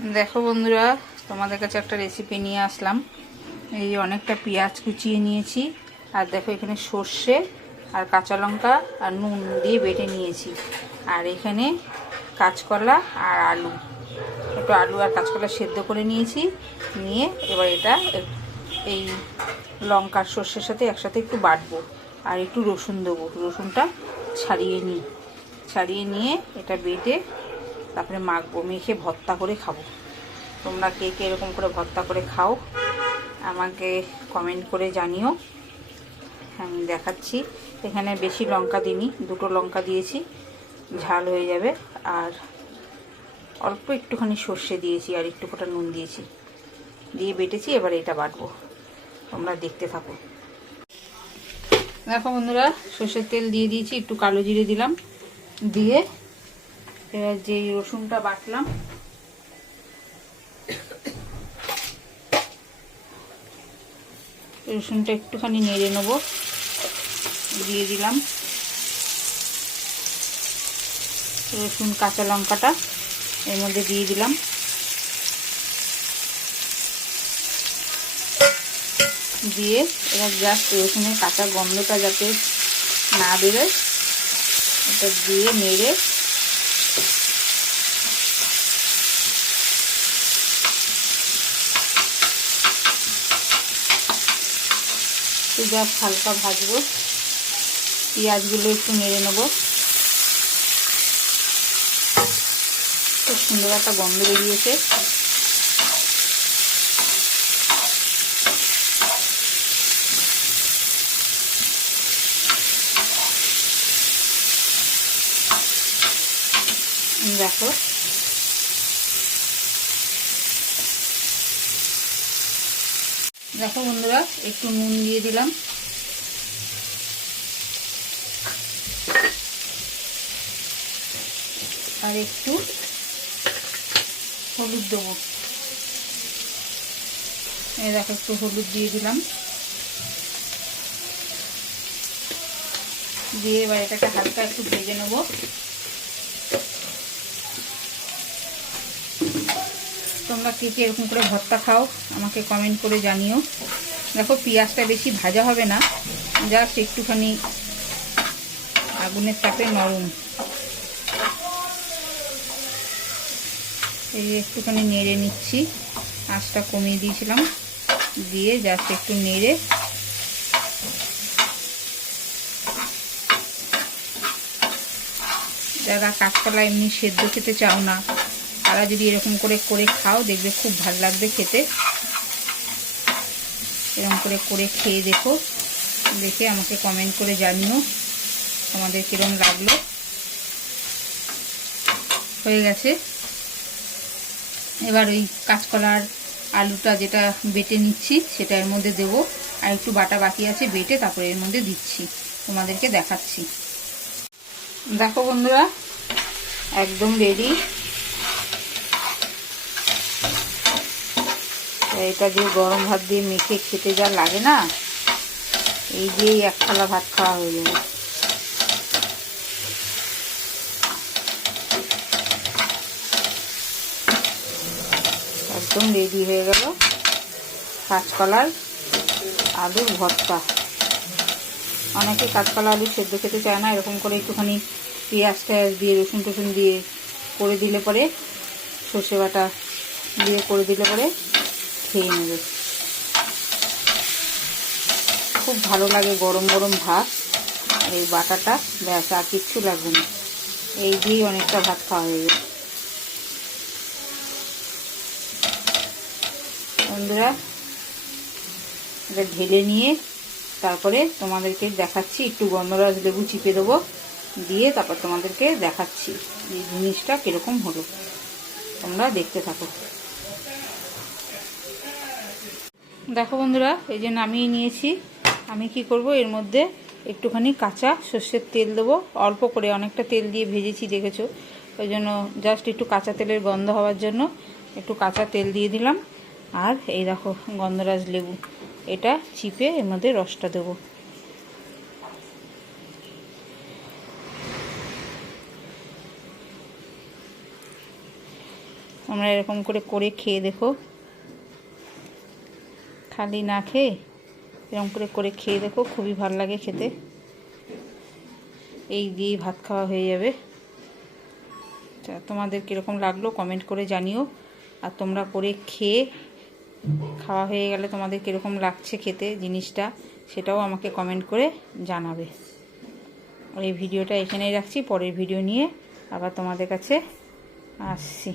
দেখো বন্ধুরা, তোমাদের কাছে একটা রেসিপি নিয়ে আসলাম। এই অনেকটা পেঁয়াজ কুচিয়ে নিয়েছি, আর দেখো এখানে সর্ষে আর কাঁচা লঙ্কা আর নুন দিয়ে বেটে নিয়েছি। আর এখানে কাঁচকলা আর আলু, একটু আলু আর কাঁচকলা সেদ্ধ করে নিয়েছি। নিয়ে এবার এটা এই লঙ্কার সর্ষের সাথে একসাথে একটু বাটবো, আর একটু রসুন দেবো। রসুনটা ছাড়িয়ে নিয়ে এটা বেটে তারপরে মাখবো, মেখে ভর্তা করে খাবো। তোমরা কে কে এরকম করে ভর্তা করে খাও আমাকে কমেন্ট করে জানিও। আমি দেখাচ্ছি। এখানে বেশি লঙ্কা দিইনি, 2টো লঙ্কা দিয়েছি, ঝাল হয়ে যাবে। আর অল্প একটুখানি সর্ষে দিয়েছি, আর একটু ফোঁটা নুন দিয়েছি, দিয়ে বেটেছি। এবার এটা বাটবো, তোমরা দেখতে থাকো। দেখো বন্ধুরা, সর্ষের তেল দিয়ে দিয়েছি, একটু কালো জিরে দিলাম, দিয়ে এবার যে রসুনটা বাটলাম রসুনটা একটুখানি নেড়ে নেবো, দিয়ে দিলাম রসুন কাঁচা লঙ্কাটা এর মধ্যে দিয়ে দিলাম, দিয়ে এবার জাস্ট রসুনের কাঁচা গন্ধটা যাতে না বেরোয় এটা দিয়ে নেড়ে জাস্ট হালকা ভাজবো। পেঁয়াজগুলো একটু নেড়ে নেবো, খুব সুন্দর একটা গন্ধ বেরিয়েছে। দেখো দেখো বন্ধুরা, একটু নুন দিয়ে দিলাম, আর একটু হলুদ দেবো। এই দেখো একটু হলুদ দিয়ে দিলাম, দিয়ে এবার এটাকে হালকা একটু ভেজে নেবো। তোমরা কে কে এরকম করে ভর্তা খাও আমাকে কমেন্ট করে জানিও। দেখো পেঁয়াজটা বেশি ভাজা হবে না, জাস্ট একটুখানি আগুনের তাপে নরম। এই একটুখানি নেড়ে নিচ্ছি, আঁচটা কমিয়ে দিয়েছিলাম, দিয়ে জাস্ট একটু নেড়ে যারা কাঁচকলা এমনি সেদ্ধ খেতে চাও না তারা যদি এরকম করে করে খাও দেখবে খুব ভালো লাগবে খেতে। এরকম করে খেয়ে দেখো, দেখে আমাকে কমেন্ট করে জানিও তোমাদের কিরকম লাগলো। হয়ে গেছে। এবার ওই কাঁচকলার আলুটা যেটা বেটে নিচ্ছি সেটা এর মধ্যে দেবো, আর একটু বাটা বাকি আছে বেটে তারপরে এর মধ্যে দিচ্ছি, তোমাদেরকে দেখাচ্ছি। দেখো বন্ধুরা, একদম রেডি। এটা দিয়ে গরম ভাত দিয়ে মেখে খেতে যা লাগে না, এই দিয়েই এক থালা ভাত খাওয়া হয়ে যাবে। একদম রেডি হয়ে গেল কাঁচকলার আলুর ভর্তা। অনেকে কাঁচকলা আলু সেদ্ধ খেতে চায় না, এরকম করে একটুখানি পেঁয়াজ দিয়ে রসুন টসুন দিয়ে করে দিলে পরে, সর্ষে বাটা দিয়ে করে দিলে পরে খেয়ে নেবে। খুব ভালো লাগে গরম গরম ভাত আর এই বাটাটা, ব্যাস আর কিচ্ছু লাগবে না, এই দিয়েই অনেকটা ভাত খাওয়া হয়ে যাবে। বন্ধুরা, এটা ঢেলে নিয়ে তারপরে তোমাদেরকে দেখাচ্ছি, একটু গন্ধরাজ লেবু চিপে দেবো, দিয়ে তারপর তোমাদেরকে দেখাচ্ছি এই জিনিসটা কীরকম হলো। তোমরা দেখতে থাকো। দেখো বন্ধুরা, এই যে নামিয়ে নিয়েছি। আমি কি করব, এর মধ্যে একটুখানি কাঁচা সর্ষের তেল দেবো, অল্প করে, অনেকটা তেল দিয়ে ভেজেছি দেখেছো, ওই জন্য জাস্ট একটু কাঁচা তেলের গন্ধ হওয়ার জন্য একটু কাঁচা তেল দিয়ে দিলাম। আর এই দেখো গন্ধরাজ লেবু, এটা চিপে এর মধ্যে রসটা দেবো। তোমরা এরকম করে করে খেয়ে দেখো, খালি না খেয়ে এরকম করে করে খেয়ে দেখো, খুবই ভালো লাগে খেতে। এই দিয়েই ভাত খাওয়া হয়ে যাবে। তোমাদের কীরকম লাগলো কমেন্ট করে জানিও। আর তোমরা করে খেয়ে খাওয়া হয়ে গেলে তোমাদের কীরকম লাগছে খেতে জিনিসটা, সেটাও আমাকে কমেন্ট করে জানাবে। আর এই ভিডিওটা এখানেই রাখছি, পরের ভিডিও নিয়ে আবার তোমাদের কাছে আসছি।